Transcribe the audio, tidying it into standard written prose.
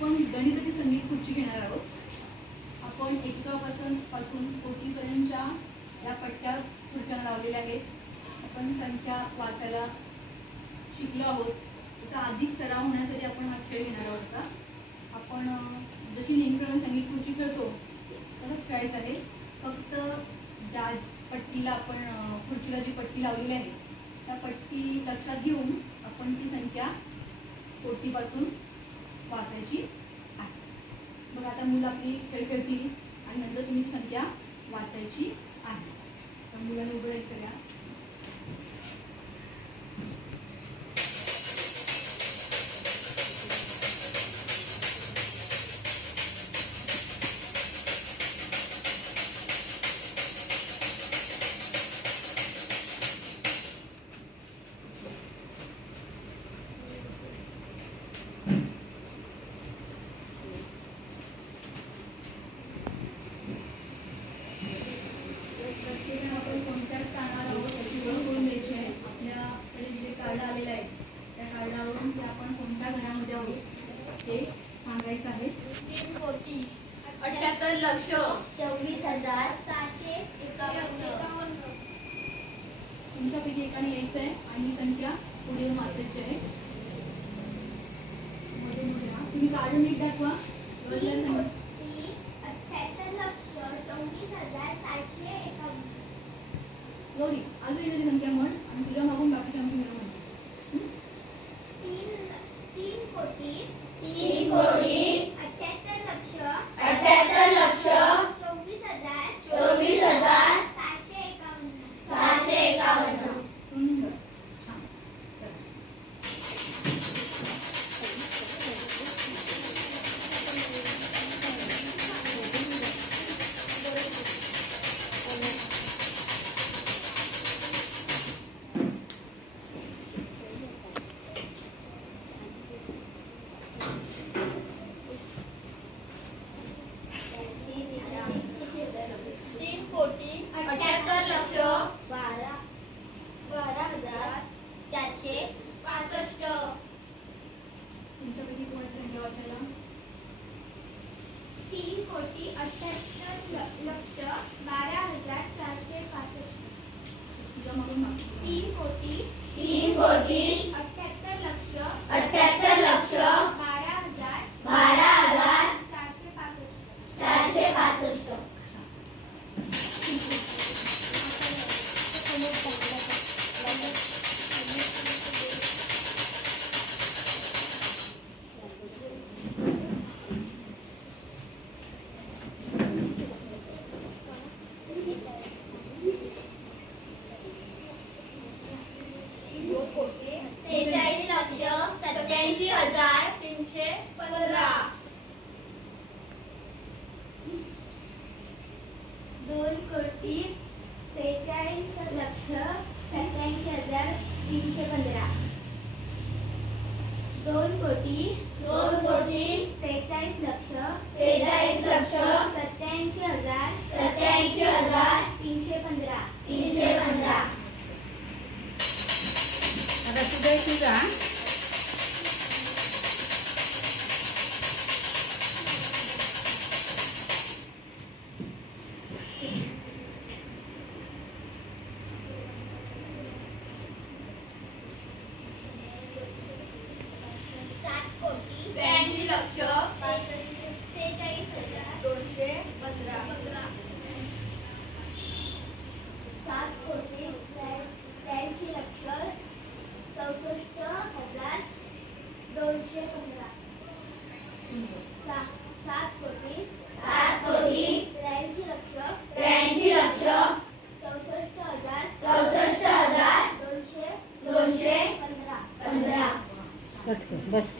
आपण गणिताची संगीत खुर्ची घेणार आहोत. आपण एकापासून 40पर्यंतच्या या पट्ट्या खुर्च्या लावलेल्या आहेत. आपण संख्या वाचायला शिकलो आहोत. त्याचा अधिक सराव होण्यासाठी आपण हा खेळ घेणार आहोत. आपण जशी नेहमीप्रमाणे संगीत खुर्ची खेळतो तसंच खेळायचं आहे. फक्त ज्या पट्टीला आपण खुर्चीला जी पट्टी लावलेली आहे त्या पट्टी लक्षात घेऊन आपण ती संख्या 40पासून वाचायची आहे. बघा आता मुलं आपली खेळ खेळतील आणि नंतर तुम्ही ती संख्या वाचायची आहे. तर मुलांनी उभं राहायचं सगळ्या. सांगायचं आहे. 3,78,24,751. तुमच्यापैकी एकाने यायचं आहे आणि ही संख्या पुढे वाचायची आहे. तुम्ही कार्ड नीट दाखवा. 3,78,24,751. गौरी अजून एखादी संख्या म्हण आणि तुझ्या मागून बाकीच्या आमची मिळवून. 3,78,24,751. सुंदर, छान. तुमच्यापैकी कोणाची संख्या वाचायला? 3,78,12,465. तुझ्या मागून माग. 3,78,12,465. दोन कोटी 46,87,315. 2 कोटी 46,87,315. आता तुझ्या तुझा बस कर.